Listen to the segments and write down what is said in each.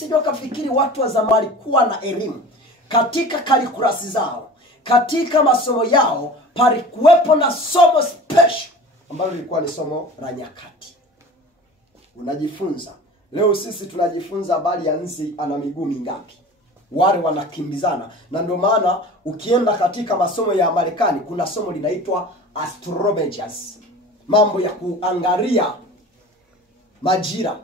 Usije ukafikiri watu wa zamani walikuwa na elimu. Katika kalikurasi zao, katika masomo yao, palikuwepo na somo special ambalo lilikuwa ni somo la nyakati. Unajifunza. Leo sisi tunajifunza habari ya nzi ana miguu mingapi. Wale wanakimbizana. Na ndio maana ukienda katika masomo ya Marekani kuna somo linaitwa astrologers. Mambo ya kuangalia majira.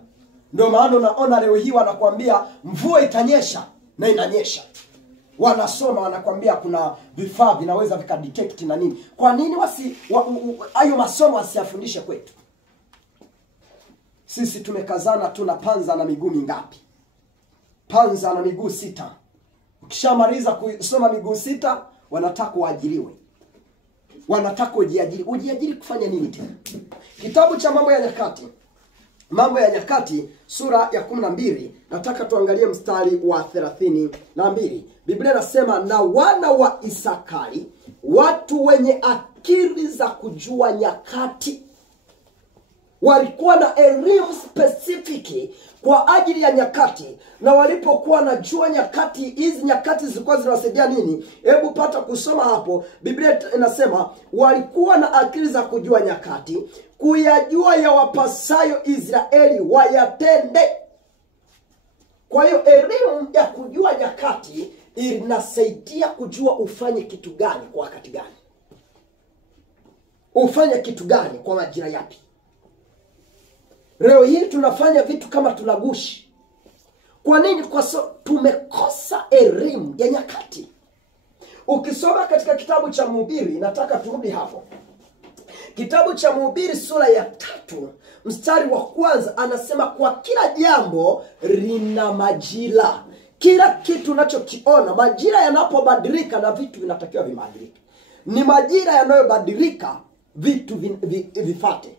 Ndio maana unaona leo hii wanakuambia mvua itanyesha na inanyesha. Wanasoma wanakuambia kuna vifaa vinaweza vikadetect na nini. Kwa nini hayo masomo asiyafundishe kwetu? Sisi tumekazana tuna panza na miguu mingapi? Panza na miguu 6. Ukishamaliza kusoma miguu 6, wanataka uajiriwe. Wanataka ujiajiri. Ujiajiri kufanya nini tena? Kitabu cha Mambo ya Nyakati. Mambo ya Nyakati sura ya 12, nataka tuangalie mstari wa 32. Biblia inasema, na wana wa Isakari, watu wenye akili za kujua nyakati, walikuwa na elimu specific kwa ajili ya nyakati. Na walipokuwa najua nyakati, hizi nyakati zilikuwa zinawasaidia nini? Hebu pata kusoma hapo. Biblia inasema walikuwa na akili za kujua nyakati, kuyajua ya wapasayo Israeli wayatende. Kwa hiyo elimu ya kujua nyakati inasaidia kujua ufanye kitu gani kwa wakati gani. Ufanye kitu gani kwa majira yapi. Leo hii tunafanya vitu kama tunagushi. Kwa nini? Kwa sababu tumekosa elimu ya nyakati. Ukisoma katika kitabu cha Mhubiri, nataka turudi hapo. Kitabu cha Mhubiri sura ya 3, mstari wa 1 anasema, kwa kila jambo lina majira. Kila kitu unachokiona, majira yanapobadilika na vitu vinatakiwa vibadilike. Ni majira yanayobadilika vitu vifate.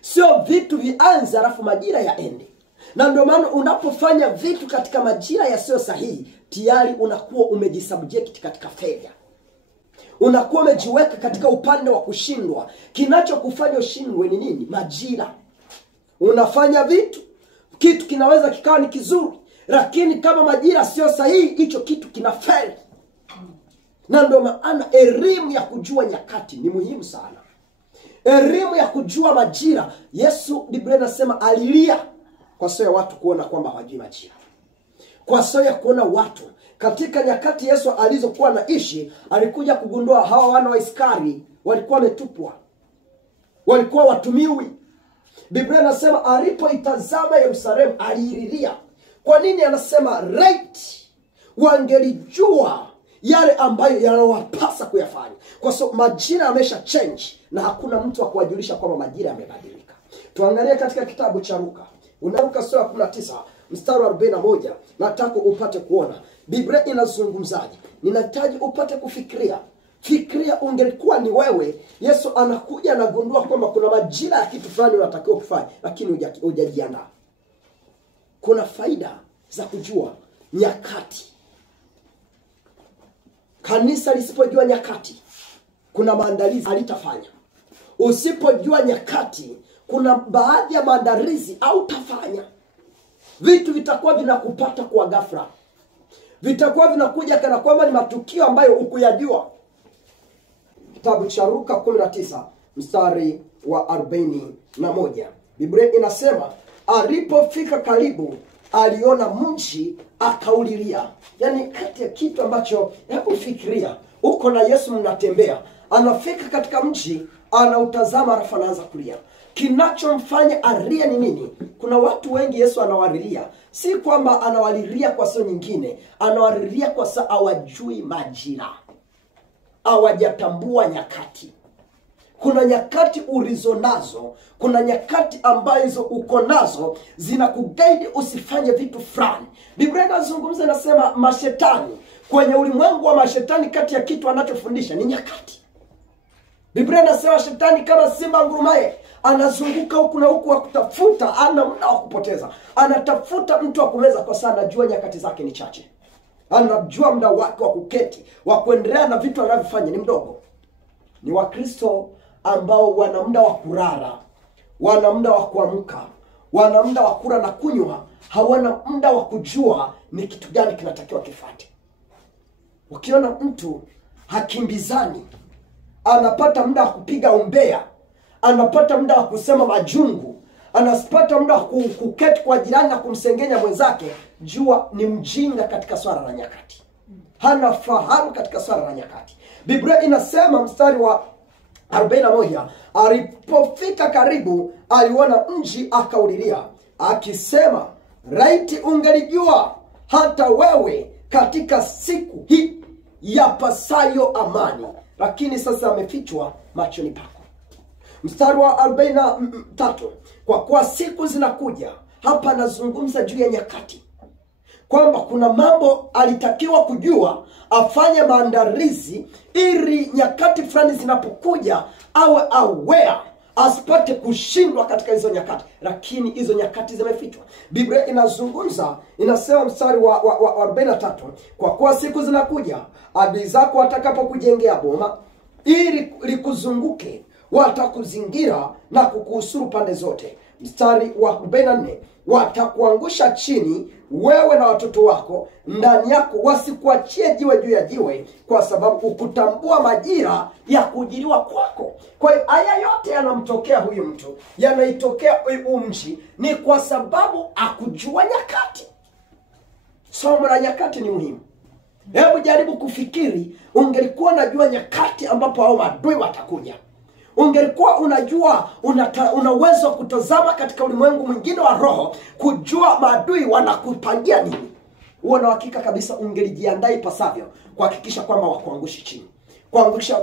Sio vitu vianze alafu majira yaende. Na ndio maana unapofanya vitu katika majira yasiyo sahihi, tayari unakuwa umejisubject katika failure. Unakuwa umejiweka katika upande wa kushindwa. Kinachokufanya ushindwe ni nini? Majira. Unafanya kitu kinaweza kikawa ni kizuri, lakini kama majira sio sahihi, hicho kitu kina fail. Na ndio maana elimu ya kujua nyakati ni muhimu sana. Elimu ya kujua majira. Yesu, Biblia inasema, alilia kwa sababu ya watu kuona kwamba hawajui majira. Kwa sababu ya kuona watu katika nyakati Yesu alizokuwa naishi, alikuja kugundua hawa wana wa Iskari walikuwa wametupwa. Walikuwa watumiwi. Biblia inasema alipoitazama Yerusalemu aliililia. Kwa nini anasema right? Wangelijua yale ambayo yanawapasa kuyafanya. Kwa sababu majira yamesha change na hakuna mtu wa kuwajulisha kwamba majira yamebadilika. Tuangalie katika kitabu cha Luka. Luka sura 19 mstari wa 41. Nataka upate kuona Biblia inazungumzaje. Ninahitaji upate kufikiria. Fikiria ungelikuwa ni wewe, Yesu anakuja na gundua kwamba kuna majira ya kitu fulani unatakiwa kufanya, lakini hujajiandaa. Kuna faida za kujua nyakati. Kanisa lisipojua nyakati, kuna maandalizi halitafanya. Usipojua nyakati, kuna baadhi ya maandalizi hautafanya. Vitu vitakuwa vinakupata kwa ghafla. Vitakuwa vinakuja kana kwamba ni matukio ambayo hukuyajua. Kitabu cha Luka 19 mstari wa 41. Biblia inasema, alipofika karibu aliona mji akaulilia. Yaani kati ya kitu ambacho, hebu fikiria, uko na Yesu mnatembea, anafika katika mji, anautazama alafu anaanza kulia. Kinachomfanya alie ni nini? Kuna watu wengi Yesu anawalilia, si kwamba anawalilia kwa sababu nyingine, anawalilia kwa sababu hawajui majira. Hawajatambua nyakati. Kuna nyakati ulizonazo, kuna nyakati ambazo uko nazo zinakuguide usifanye vitu fulani. Biblia inazungumza, inasema mashetani, kwenye ulimwengu wa mashetani, kati ya kitu anachofundisha ni nyakati. Biblia inasema shetani kama simba ngurumaye anazunguka huku na huku akitafuta, ana muda wa kupoteza. Anatafuta mtu wa kumeza kwa sababu anajua nyakati zake ni chache. Anajua muda wake wa kuketi, wa kuendelea na vitu anavyofanya ni mdogo. Ni Wakristo ambao wana muda wa kulala, wana muda wa kuamka, wana muda wa kula na kunywa, hawana muda wa kujua ni kitu gani kinatakiwa kifuate. Ukiona mtu hakimbizani, anapata muda wa kupiga umbea, anapata muda wa kusema majungu, anapata muda wa kuketi kwa jirani na kumsengenya mwenzake, jua ni mjinga katika swala la nyakati. Hana fahamu katika swala la nyakati. Biblia inasema mstari wa 41, alipofika karibu aliona mji akaulilia akisema, raiti ungelijua hata wewe katika siku hii yapasayo amani, lakini sasa amefichwa machoni pako. Mstari wa 43, kwa kuwa siku zinakuja. Hapa anazungumza juu ya nyakati, kwamba kuna mambo alitakiwa kujua, afanye maandalizi ili nyakati fulani zinapokuja awe aware, asipate kushindwa katika hizo nyakati. Lakini hizo nyakati zimefichwa. Biblia inazungumza, inasema mstari wa 43, kwa kuwa siku zinakuja adui zako atakapokujengea boma ili likuzunguke, watakuzingira na kukuhusuru pande zote. Mstari wa 44, watakuangusha chini wewe na watoto wako ndani yako, wasikuachie jiwe juu ya jiwe, kwa sababu ukutambua majira ya kujiliwa kwako. Kwa hiyo haya yote yanamtokea huyu mtu, yanaitokea huyu mji, ni kwa sababu akujua nyakati. Somo la nyakati ni muhimu. Hebu jaribu kufikiri, ungelikuwa unajua nyakati ambapo hao maadui watakuja. Ungelikuwa unajua, una uwezo wa kutazama katika ulimwengu mwingine wa roho, kujua maadui wanakupangia nini. Uwe na hakika kabisa ungelijiandaa ipasavyo kuhakikisha kwamba wakuangushi chini,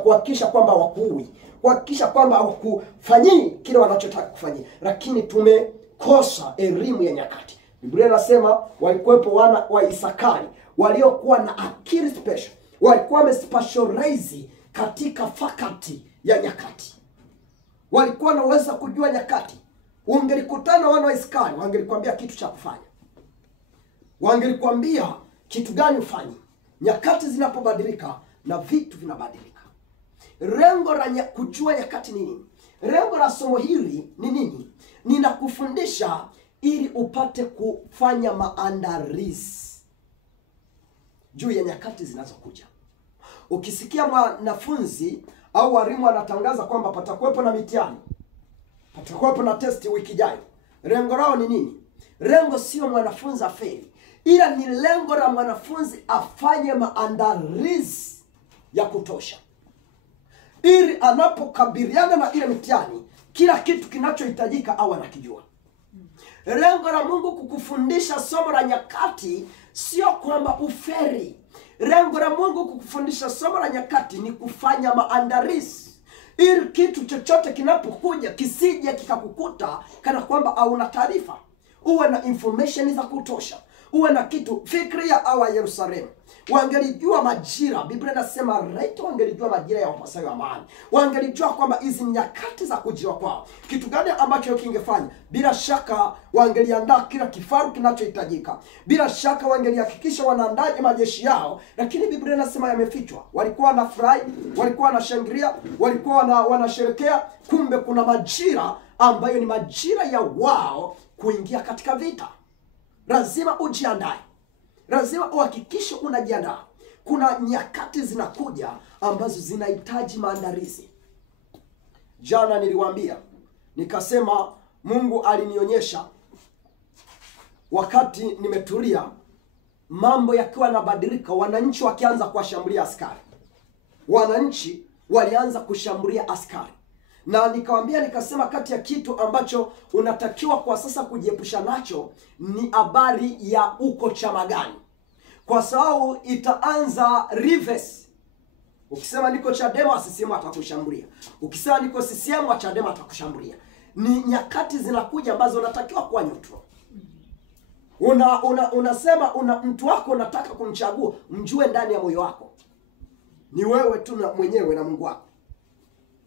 kuhakikisha kwamba wakuui, kuhakikisha kwamba wakufanyii kile wanachotaka kufanyia. Lakini tumekosa elimu ya nyakati. Biblia inasema walikuwepo wana wa Isakari waliokuwa na akili special, walikuwa wamespecialize katika fakati ya nyakati. Walikuwa wanaweza kujua nyakati. Ungelikutana wana wa Isakari, wangelikwambia kitu cha kufanya, wangelikwambia kitu gani ufanye. Nyakati zinapobadilika na vitu vinabadilika. Lengo la kujua nyakati ni nini? Lengo la somo hili ni nini? Ninakufundisha ili upate kufanya maandalizi juu ya nyakati zinazokuja. Ukisikia mwanafunzi au walimu anatangaza kwamba patakuwepo na mitihani, patakuwepo na testi wiki ijayo, lengo lao ni nini? Lengo sio mwanafunzi afeli, ila ni lengo la mwanafunzi afanye maandalizi ya kutosha, ili anapokabiliana na ile mitihani, kila kitu kinachohitajika au anakijua. Lengo la Mungu kukufundisha somo la nyakati sio kwamba uferi. Lengo la Mungu kukufundisha somo la nyakati ni kufanya maandalizi, ili kitu chochote kinapokuja kisije kikakukuta kana kwamba hauna taarifa. Uwe na information za kutosha. Uwe na kitu. Fikiria hawa Yerusalemu wangelijua majira. Biblia inasema right, wangelijua majira ya wapasayo amani. Wangelijua kwamba hizi nyakati za kujua kwao. Kitu gani ambacho kingefanya? Bila shaka wangeliandaa kila kifaru kinachohitajika. Bila shaka wangelihakikisha wanaandaje majeshi yao. Lakini Biblia inasema yamefichwa. Walikuwa wanafurahi, walikuwa wanashangilia, walikuwa wanasherekea. Kumbe kuna majira ambayo ni majira ya wao kuingia katika vita. Lazima ujiandae. Lazima uhakikishe unajiandaa. Kuna nyakati zinakuja ambazo zinahitaji maandalizi. Jana niliwaambia, nikasema Mungu alinionyesha wakati nimetulia, mambo yakiwa yanabadilika, wananchi wakianza kuwashambulia askari. Wananchi walianza kushambulia askari. Na nikawaambia, nikasema kati ya kitu ambacho unatakiwa kwa sasa kujiepusha nacho ni habari ya uko chama gani. Kwa sababu itaanza reverse. Ukisema niko Chadema, CCM atakushambulia. Ukisema niko CCM, Chadema atakushambulia. Ni nyakati zinakuja ambazo unatakiwa kuwa neutral. Unasema mtu wako unataka kumchagua, mjue ndani ya moyo wako ni wewe tu na mwenyewe na Mungu wako.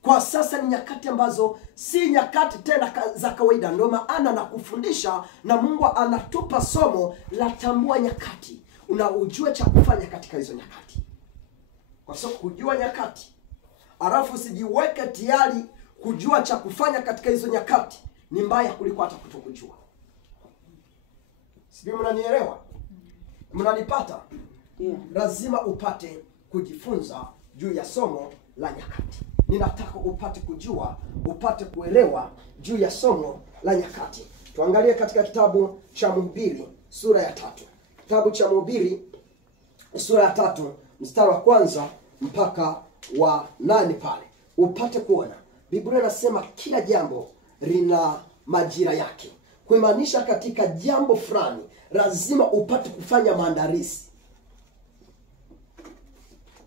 Kwa sasa ni nyakati ambazo si nyakati tena za kawaida. Ndio maana nakufundisha na Mungu anatupa somo la tambua nyakati. Ujue cha kufanya katika hizo nyakati. Kwa sababu kujua nyakati, alafu usijiweke tayari kujua cha kufanya katika hizo nyakati, ni mbaya kuliko hata kutokujua. Sijui mnanielewa? Mnanipata? Yeah. Lazima upate kujifunza juu ya somo la nyakati. Ninataka upate kujua, upate kuelewa juu ya somo la nyakati. Tuangalie katika kitabu cha Mhubiri sura ya 3. Kitabu cha Mhubiri sura ya 3 mstari wa 1 mpaka wa 8 pale. Upate kuona. Biblia inasema kila jambo lina majira yake. Kumaanisha katika jambo fulani lazima upate kufanya maandalizi.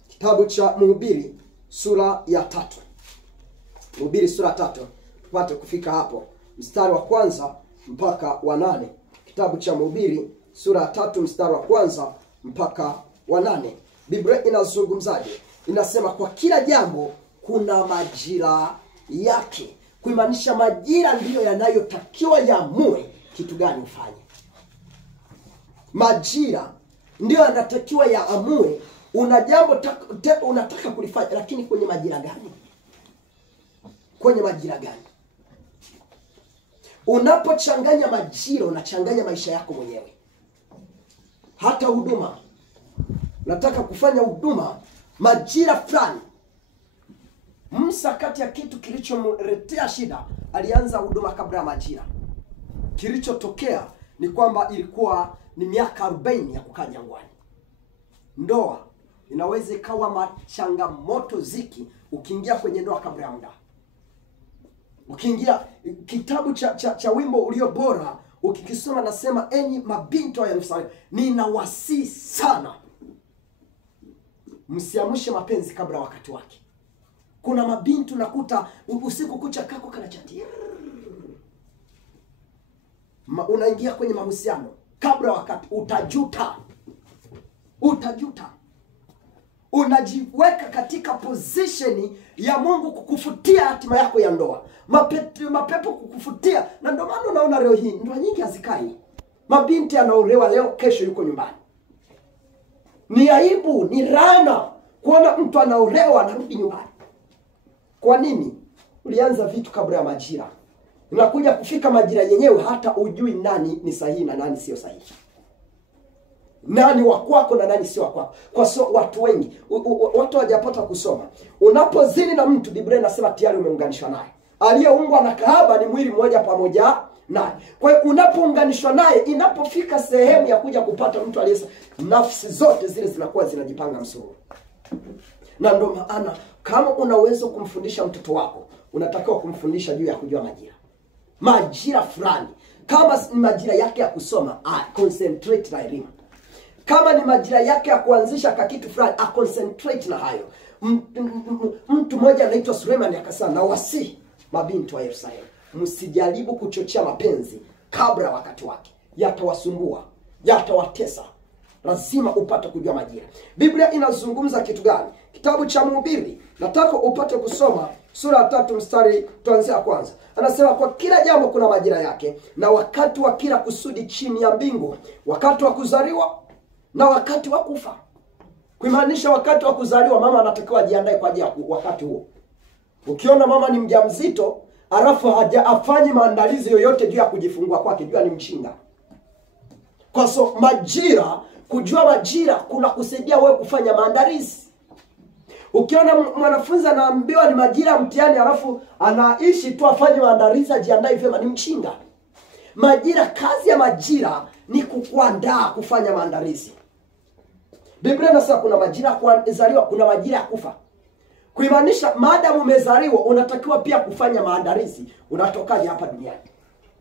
Kitabu cha Mhubiri sura ya 3. Mhubiri sura ya 3. Tupate kufika hapo. Mstari wa 1 mpaka wa 8. Kitabu cha Mhubiri sura ya 3 mstari wa 1 mpaka wa 8. Biblia inazungumzaje? Inasema kwa kila jambo kuna majira yake. Kumaanisha majira ndiyo yanayotakiwa yaamue kitu gani ufanye. Majira ndiyo yanatakiwa yaamue una jambo unataka kulifanya, lakini kwenye majira gani? Kwenye majira gani? Unapochanganya majira unachanganya maisha yako mwenyewe. Hata huduma, nataka kufanya huduma majira fulani. Musa kati ya kitu kilichomletea shida, alianza huduma kabla ya majira. Kilichotokea ni kwamba ilikuwa ni miaka 40 ya kukaa jangwani. Ndoa inaweza ikawa machangamoto ziki ukiingia kwenye ndoa kabla ya muda. Ukiingia kitabu cha wimbo ulio bora, ukikisoma nasema enyi mabinti wa Yerusalemu, ninawasihi sana msiamshe mapenzi kabla wakati wake. Kuna mabinti unakuta usiku kucha kako kanachatia. Unaingia kwenye mahusiano kabla wakati, utajuta. Utajuta. Unajiweka katika position ya Mungu kukufutia hatima yako ya ndoa. Mapepo kukufutia. Na ndio maana unaona leo hii ndoa nyingi hazikai. Mabinti anaolewa leo, kesho yuko nyumbani. Ni aibu, ni laana kuona mtu anaolewa anarudi nyumbani. Kwa nini? Ulianza vitu kabla ya majira. Unakuja kufika majira yenyewe hata ujui nani ni sahihi na nani sio sahihi. Nani wa kwako na nani sio wa kwako. Kwa so watu wengi, watu hawajapata kusoma. Unapozini na mtu, Biblia inasema tayari umeunganishwa naye. Aliyeungwa na kahaba ni mwili mmoja pamoja naye. Kwa hiyo unapounganishwa naye, inapofika sehemu ya kuja kupata mtu aliyesa, nafsi zote zile zinakuwa zinajipanga msururu. Na ndio maana kama unaweza kumfundisha mtoto wako, unatakiwa kumfundisha juu ya kujua majira. Majira fulani. Kama ni majira yake ya kusoma, concentrate na elimu. Kama ni majira yake ya kuanzisha kitu fulani, concentrate na hayo. Mtu mmoja anaitwa Suleiman akasema, na wasihi mabinti wa Yerusalemu, msijaribu kuchochea mapenzi kabla wakati wake. Yatawasumbua, yatawatesa. Lazima upate kujua majira. Biblia inazungumza kitu gani? Kitabu cha Mhubiri, nataka upate kusoma sura ya 3 mstari tuanzia kwanza. Anasema kwa kila jambo kuna majira yake, na wakati wa kila kusudi chini ya mbingu, wakati wa kuzaliwa na wakati wa kufa. Kumaanisha wakati wa kuzaliwa mama anatakiwa ajiandae kwa ajili ya wakati huo. Ukiona mama ni mjamzito, alafu hajafanyi maandalizi yoyote juu ya kujifungua kwake, jua ni mchinga. Kwa so majira, kujua majira kuna kusaidia wewe kufanya maandalizi. Ukiona mwanafunzi anaambiwa ni majira mtihani alafu anaishi tu afanye maandalizi ajiandae vyema, ni mchinga. Majira, kazi ya majira ni kukuandaa kufanya maandalizi. Biblia inasema kuna majira ya kuzaliwa, kuna majira ya kufa. Kuimaanisha maadamu umezaliwa unatakiwa pia kufanya maandalizi. Unatokaje hapa duniani?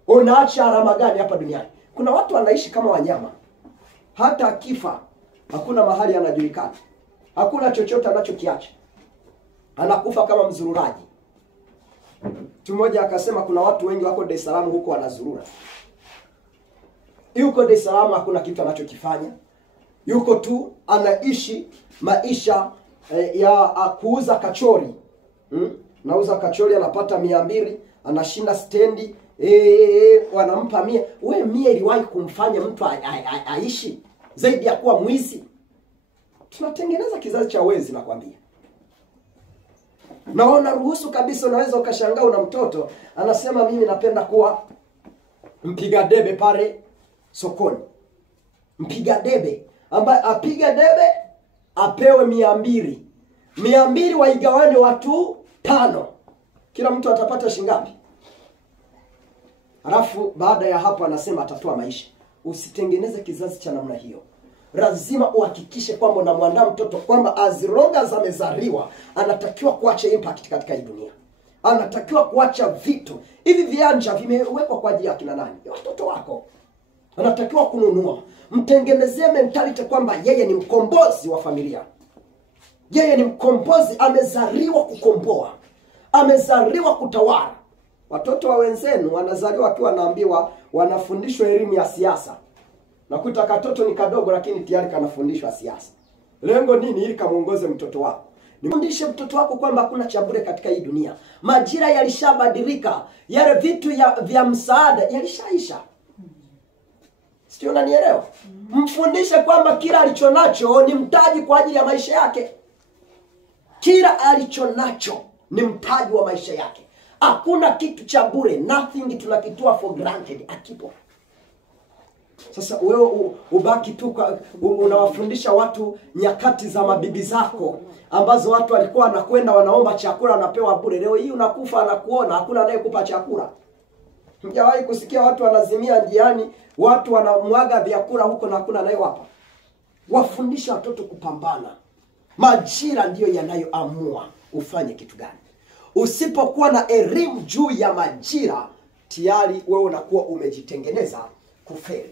Unaacha alama gani hapa duniani? Kuna watu wanaishi kama wanyama. Hata akifa hakuna mahali anajulikana. Hakuna chochote anachokiacha. Anakufa kama mzururaji. Mtu mmoja akasema kuna watu wengi wako Dar es Salaam huko wanazurura. Yuko Dar es Salaam hakuna kitu anachokifanya. Yuko tu anaishi maisha ya kuuza kachori. Nauza kachori anapata 200, anashinda stendi, wanampa 100. Wewe 100 iliwahi kumfanya mtu aishi zaidi ya kuwa mwizi? Tunatengeneza kizazi cha wezi nakwambia. Naona ruhusu kabisa, unaweza ukashangaa una mtoto anasema mimi napenda kuwa mpiga debe pale sokoni. mpiga debe ambaye apiga debe apewe 200. 200 waigawane watu 5. Kila mtu atapata shingapi? Alafu baada ya hapo anasema atatoa maisha. Usitengeneze kizazi cha namna hiyo. Lazima uhakikishe kwamba unamwandaa mtoto kwamba as long as amezaliwa anatakiwa kuacha impact katika hii dunia. Anatakiwa kuacha vitu. Hivi vianja vimewekwa kwa ajili ya kina nani? Watoto wako. Anatakiwa kununua. Mtengenezee mentality kwamba yeye ni mkombozi wa familia. Yeye ni mkombozi, amezaliwa kukomboa. Amezaliwa kutawala. Watoto wa wenzenu wanazaliwa wakiwa wanaambiwa wanafundishwa elimu ya siasa. Nakuta katoto ni kadogo lakini tayari kanafundishwa siasa. Lengo nini? Ili kamuongoze mtoto wako. Nifundishe mtoto wako kwamba hakuna cha bure katika hii dunia. Majira yalishabadilika. Yale vitu vya msaada yalishaisha. Sio, unanielewa? Mfundishe kwamba kila alichonacho ni mtaji kwa ajili ya maisha yake. Kila alichonacho ni mtaji wa maisha yake. Hakuna kitu cha bure, nothing tunakitoa for granted, akipo. Sasa wewe ubaki tu unawafundisha watu nyakati za mabibi zako ambazo watu walikuwa wanakwenda wanaomba chakula wanapewa bure. Leo hii unakufa anakuona hakuna anayekupa chakula. Mjawahi kusikia watu wanazimia njiani, watu wanamwaga vyakula huko na hakuna anayewapa? Wafundisha watoto kupambana. Majira ndiyo yanayoamua ufanye kitu gani. Usipokuwa na elimu juu ya majira, tayari wewe unakuwa umejitengeneza kufeli.